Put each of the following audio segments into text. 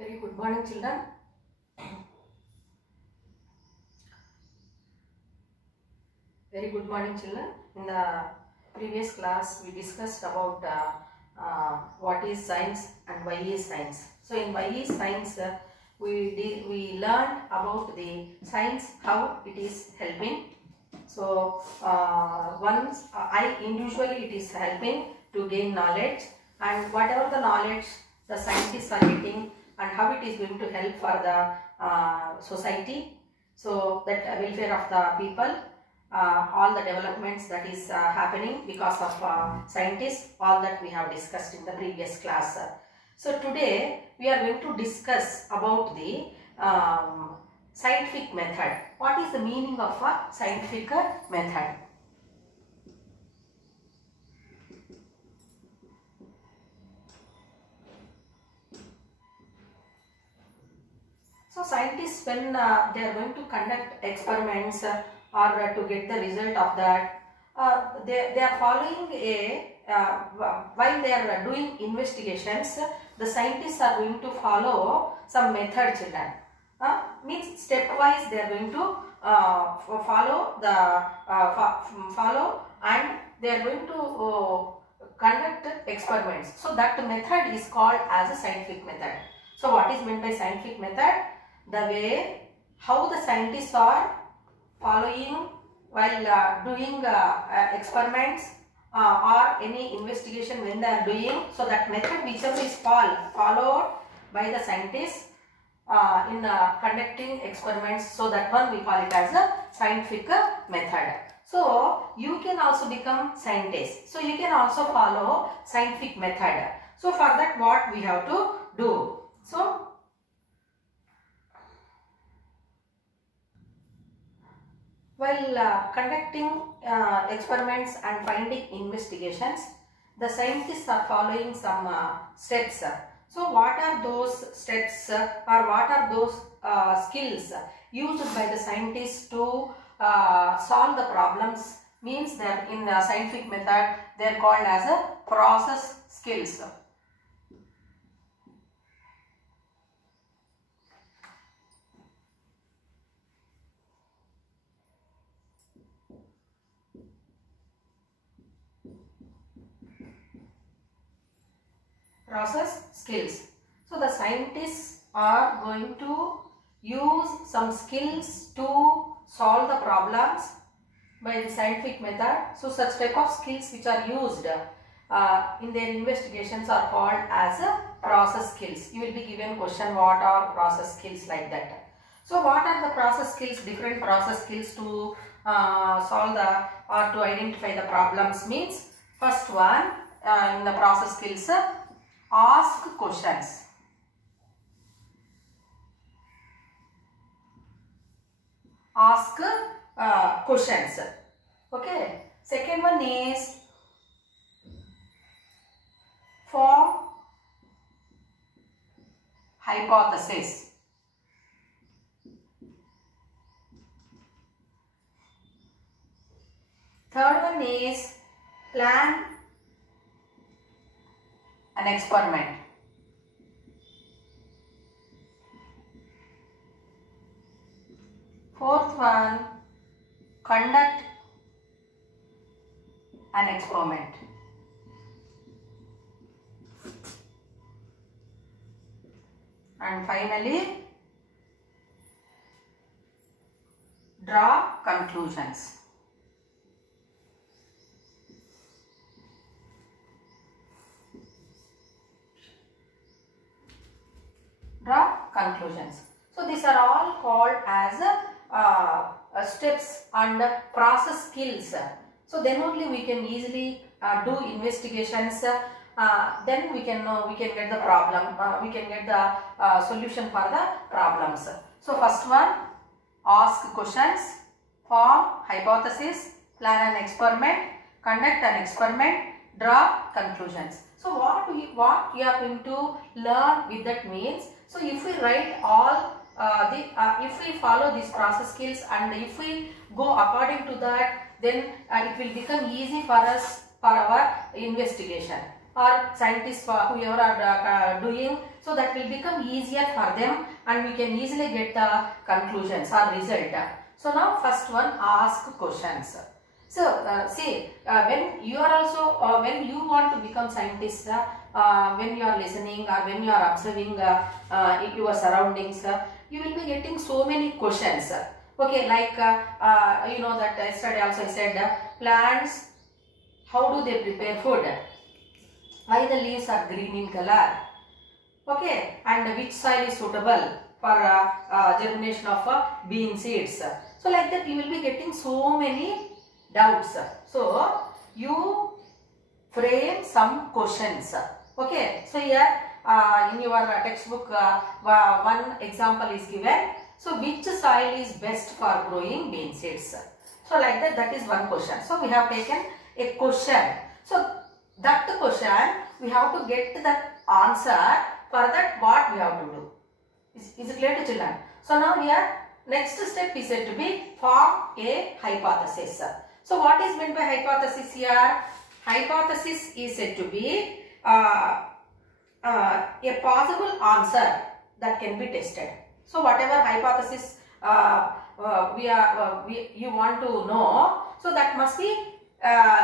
Very good morning, children. Very good morning, children. In the previous class, we discussed about what is science and why is science. So, in why is science, we learned about the science, how it is helping. So, once I individually it is helping to gain knowledge, and whatever the knowledge the scientists are getting and how it is going to help for the society, so that welfare of the people, all the developments that is happening because of scientists, all that we have discussed in the previous class. So today we are going to discuss about the scientific method. What is the meaning of a scientific method? So scientists, when they are going to conduct experiments or to get the result of that, they are following a while they are doing investigations, the scientists are going to follow some method, children. Means stepwise they are going to follow and they are going to conduct experiments. So that method is called as a scientific method. So what is meant by scientific method? The way how the scientists are following while doing experiments or any investigation when they are doing. So that method whichever is followed by the scientists in conducting experiments, so that one we call it as a scientific method. So you can also become scientist. So you can also follow scientific method. So for that what we have to do? So while conducting experiments and finding investigations, the scientists are following some steps. So what are those steps or what are those skills used by the scientists to solve the problems? Means that in the scientific method they are called as a process skills. Process skills. So the scientists are going to use some skills to solve the problems by the scientific method. So such type of skills which are used in their investigations are called as process skills. You will be given question what are process skills, like that. So what are the process skills? Different process skills to solve the or to identify the problems means, first one in the process skills, ask questions. Ask questions. Okay. Second one is form hypothesis. Third one is plan an experiment. Fourth one, conduct an experiment. And finally, draw conclusions. Draw conclusions. So these are all called as steps and process skills. So then only we can easily do investigations. Then we can get the problem. We can get the solution for the problems. So first one, ask questions, form hypothesis, plan an experiment, conduct an experiment, draw conclusions. So what we are going to learn with that means, so if we write all if we follow these process skills and if we go according to that, then it will become easy for us for our investigation. or scientists whoever are doing, so that will become easier for them and we can easily get the conclusions or result. So now first one, ask questions. So see, when you are also when you want to become scientist, when you are listening or when you are observing your surroundings, you will be getting so many questions. Okay, like you know that yesterday also I said plants, how do they prepare food? Why the leaves are green in color? Okay, and which soil is suitable for germination of bean seeds? So like that you will be getting so many doubts. So you frame some questions. Okay, so here in your textbook one example is given. So which soil is best for growing bean seeds? So like that, that is one question. So we have taken a question. So that question we have to get the answer. For that, what we have to do? Is it clear to children? So now here next step is said to be form a hypothesis. So what is meant by hypothesis here? Hypothesis is said to be a possible answer that can be tested. So whatever hypothesis you want to know, so that must be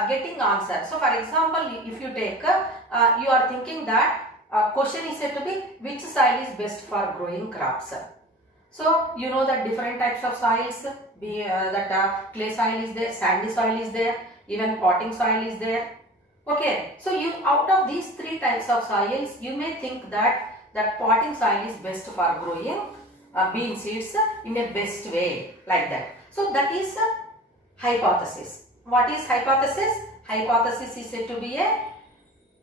getting answer. So for example, if you take you are thinking that question is said to be which soil is best for growing crops. So you know that different types of soils, that clay soil is there, sandy soil is there, even potting soil is there. Okay, so you out of these three types of soils, you may think that potting soil is best for growing bean seeds in a best way, like that. So that is hypothesis. What is hypothesis? Hypothesis is said to be a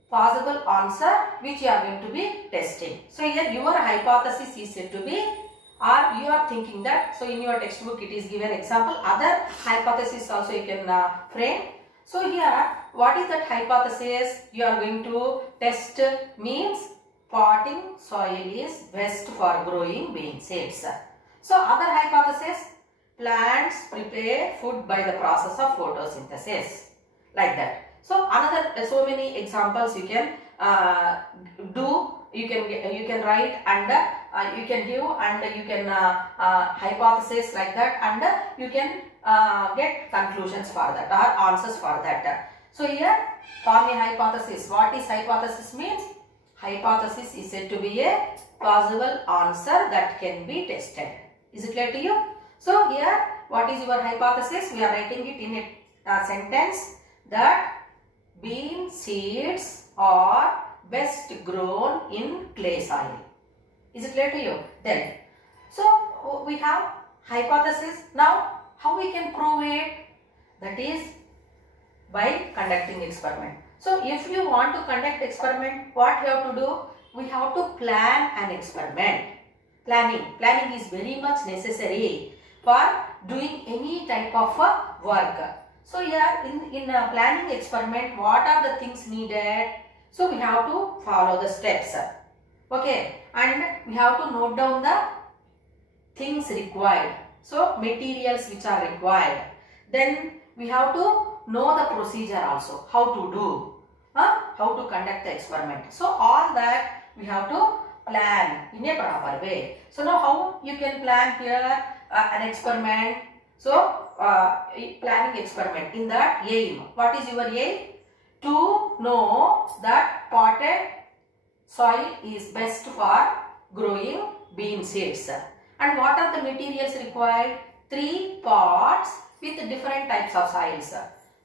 possible answer which you are going to be testing. So here your hypothesis is said to be, or you are thinking that, so in your textbook it is given example, other hypothesis also you can frame. So here what is that hypothesis you are going to test? Means potting soil is best for growing bean seeds. So other hypothesis, plants prepare food by the process of photosynthesis, like that. So so many examples you can do. You can write and you can give and you can hypothesis like that, and you can get conclusions for that or answers for that. So here form a hypothesis. What is hypothesis means? Hypothesis is said to be a possible answer that can be tested. Is it clear to you? So here what is your hypothesis? We are writing it in a sentence that bean seeds are best grown in clay soil. Is it clear to you? Then, so we have hypothesis. Now, how we can prove it? That is by conducting experiment. So, if you want to conduct experiment, what we have to do? We have to plan an experiment. Planning is very much necessary for doing any type of work. So here in a planning experiment, what are the things needed? So we have to follow the steps. Okay, and we have to note down the things required. So materials which are required. Then we have to know the procedure also, how to do, how to conduct the experiment. So all that we have to plan in a proper way. So now how you can plan here an experiment? So planning experiment, in that aim. What is your aim? To know that potted soil is best for growing bean seeds. And what are the materials required? 3 pots with different types of soils.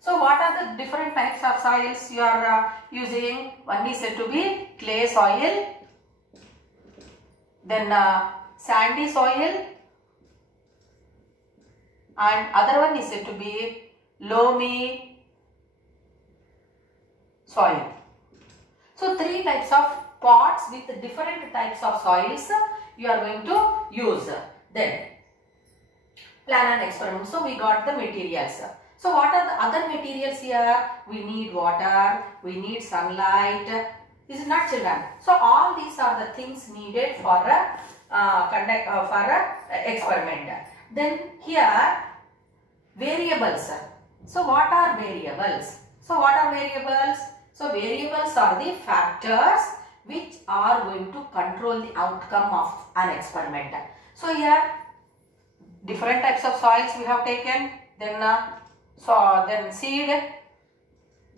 So what are the different types of soils you are using? One is said to be clay soil, then sandy soil, and other one is said to be loamy soil. So 3 types of pots with different types of soils you are going to use. Then plan an experiment. So we got the materials. So what are the other materials here? We need water, we need sunlight. Is it not, children? So all these are the things needed for a experiment. Then here variables. So what are variables? So what are variables? So variables are the factors which are going to control the outcome of an experiment. So here different types of soils we have taken, then seed,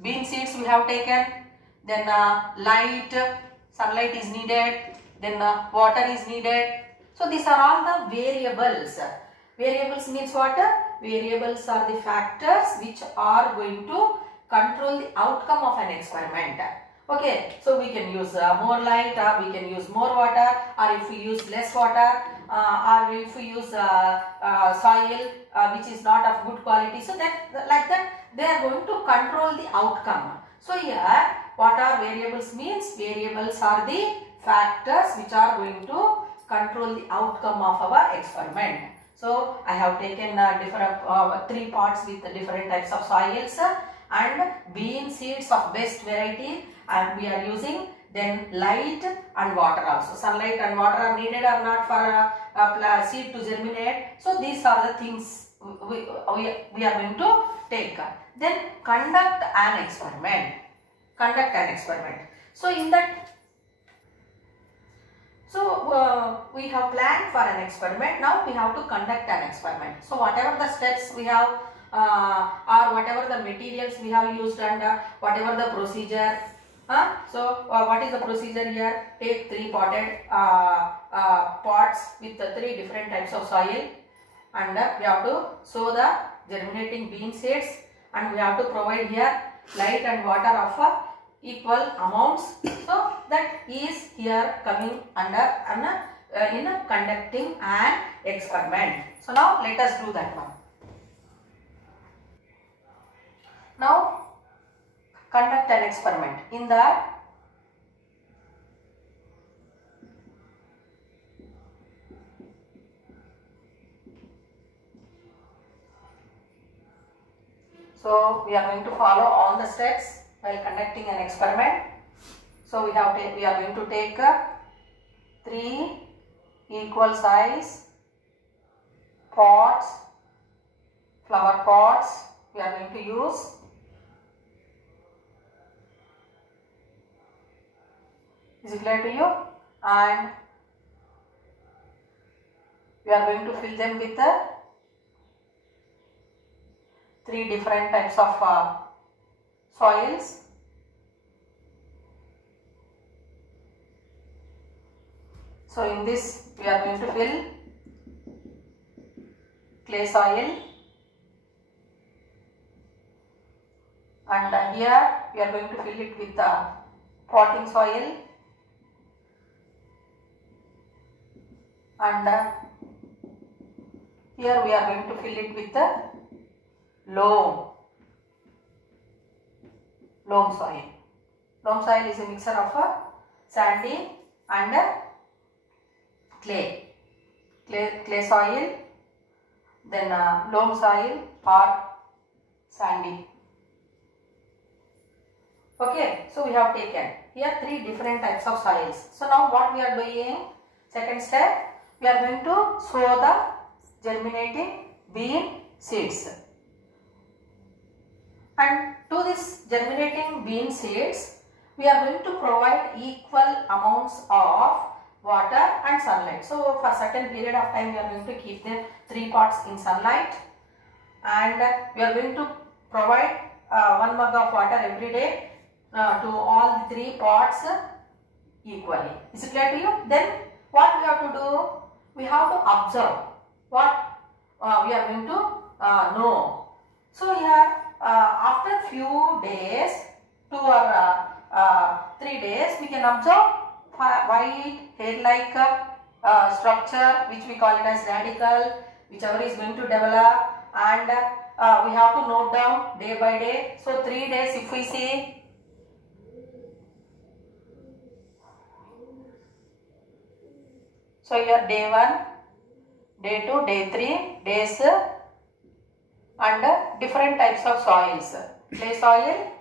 bean seeds we have taken, then light, sunlight is needed, then water is needed. So these are all the variables. Variables means what? Variables are the factors which are going to control the outcome of an experiment. Okay, so we can use more light, or we can use more water, or if we use less water, or if we use soil which is not of good quality. So that like that they are going to control the outcome. So here what are variables means? Variables are the factors which are going to control the outcome of our experiment. So I have taken different 3 pots with different types of soils and bean seeds of best variety, and we are using then light and water also. Sunlight and water are needed or not for a seed to germinate. So these are the things we are going to take. Then conduct an experiment. Conduct an experiment. So in that, we have planned for an experiment. Now we have to conduct an experiment. So whatever the steps we have or whatever the materials we have used and whatever the procedure. What is the procedure here? Take 3 potted pots with 3 different types of soil, and we have to sow the germinating bean seeds, and we have to provide here light and water of equal amounts. So that is here coming under in conducting an experiment. So now let us do that one. Now conduct an experiment. In that, so we are going to follow all the steps while conducting an experiment. So we are going to take 3 equal size pots, flower pots we are going to use. Is it clear to you? And we are going to fill them with 3 different types of soils. So in this we are going to fill clay soil, and here we are going to fill it with potting soil, and here we are going to fill it with loam soil. Loam soil is a mixture of sandy and clay soil, then loam soil or sandy. Okay, so we have taken here 3 different types of soils. So now what we are doing? Second step, we are going to sow the germinating bean seeds. And to this germinating bean seeds, we are going to provide equal amounts of water and sunlight. So for a certain period of time we are going to keep the 3 pots in sunlight, and we are going to provide 1 mug of water every day to all the 3 pots equally. Is it clear to you? Then what we have to do? We have to observe what we are going to know. So here after few days, 2 or 3 days, we can observe white hair-like structure, which we call it as radicle, whichever is going to develop, and we have to note down day by day. So 3 days if we see, so here day 1, day 2, day 3, days and different types of soils, clay soil,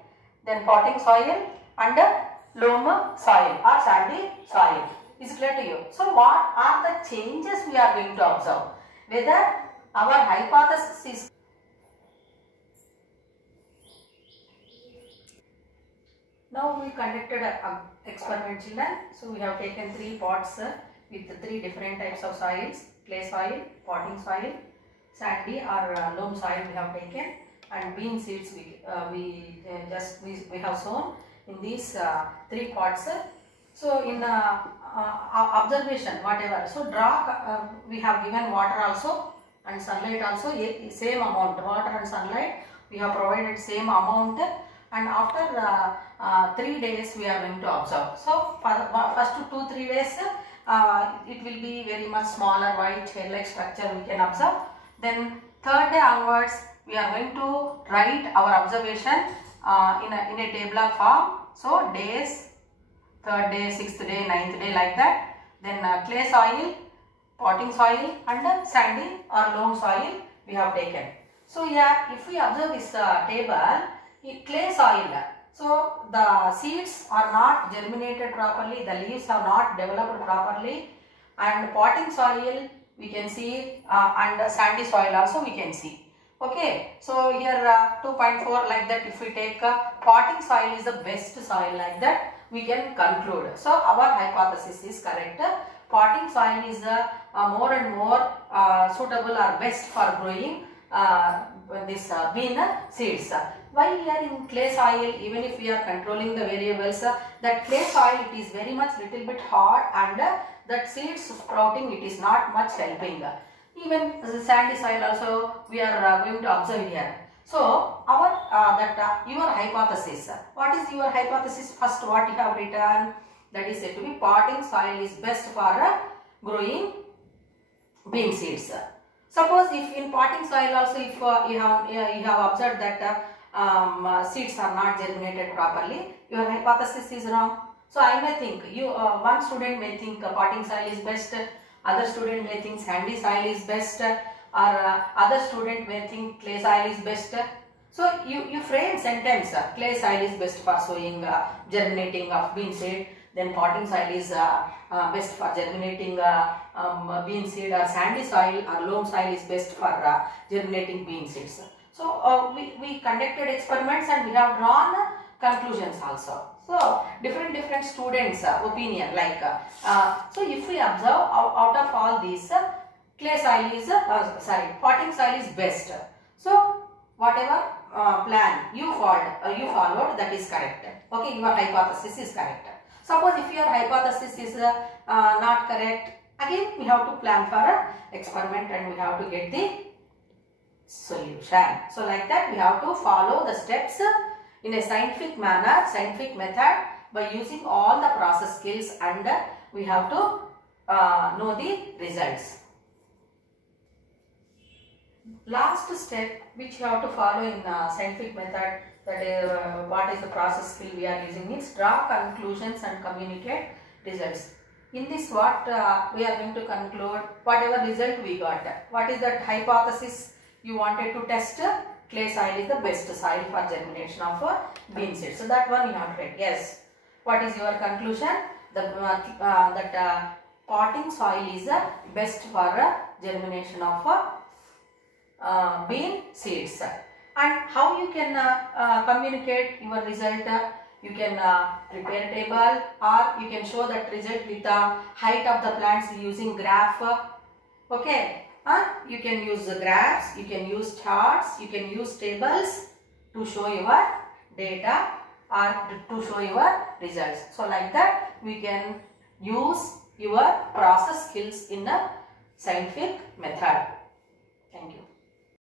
then potting soil and loam soil or sandy soil. Is clear to you? So what are the changes we are going to observe? Whether our hypothesis is Now we conducted a experiment, children. So we have taken 3 pots with 3 different types of soils: clay soil, potting soil, sandy or loam soil we have taken, and bean seeds we have sown in these 3 pots. So in observation, whatever. So draw. We have given water also and sunlight also, same amount. Water and sunlight we have provided same amount, and after 3 days we are going to observe. So for first 2-3 days it will be very much smaller white hair-like structure we can observe. Then 3rd day onwards we are going to write our observation in a tabular form. So days, 3rd day, 6th day, 9th day, like that. Then clay soil, potting soil and sandy or loam soil we have taken. So here if we observe this table, clay soil, so the seeds are not germinated properly, the leaves have not developed properly, and potting soil we can see and sandy soil also we can see. Okay, so here 2.4, like that. If we take potting soil is the best soil, like that we can conclude. So our hypothesis is correct. Potting soil is more and more suitable or best for growing this bean seeds. Why here in clay soil, even if we are controlling the variables, that clay soil it is very much little bit hard, and that seeds sprouting it is not much helping. Even the sandy soil also we are going to observe here. So our your hypothesis. What is your hypothesis? First, what you have written, that is said to be potting soil is best for growing bean seeds. Suppose if in potting soil also, if you have observed that seeds are not germinated properly, your hypothesis is wrong. So I may think, one student may think potting soil is best, other student may think sandy soil is best, or other student may think clay soil is best. So you frame sentence, clay soil is best for sowing, germinating of bean seed, then potting soil is best for germinating bean seed, or sandy soil or loam soil is best for germinating bean seeds. So we conducted experiments and we have drawn conclusions also. So different students opinion, like so if we observe out of all these, clay soil is potting soil is best. So whatever plan you followed, that is correct. Okay, your hypothesis is correct. Suppose if your hypothesis is not correct, again we have to plan for an experiment and we have to get the solution. So like that we have to follow the steps in a scientific manner, scientific method, by using all the process skills, and we have to know the results. Last step which you have to follow in scientific method, that is what is the process skill we are using, is draw conclusions and communicate results. In this, what we are going to conclude, whatever result we got, what is that hypothesis you wanted to test? Clay soil is the best soil for germination of bean seeds. So that one you have to write. Yes. What is your conclusion? That potting soil is best for germination of bean seeds. And how you can communicate your result? You can prepare a table, or you can show that result with the height of the plants using graph. Okay. You can use the graphs, you can use charts, you can use tables to show your data or to show your results. So like that we can use your process skills in a scientific method.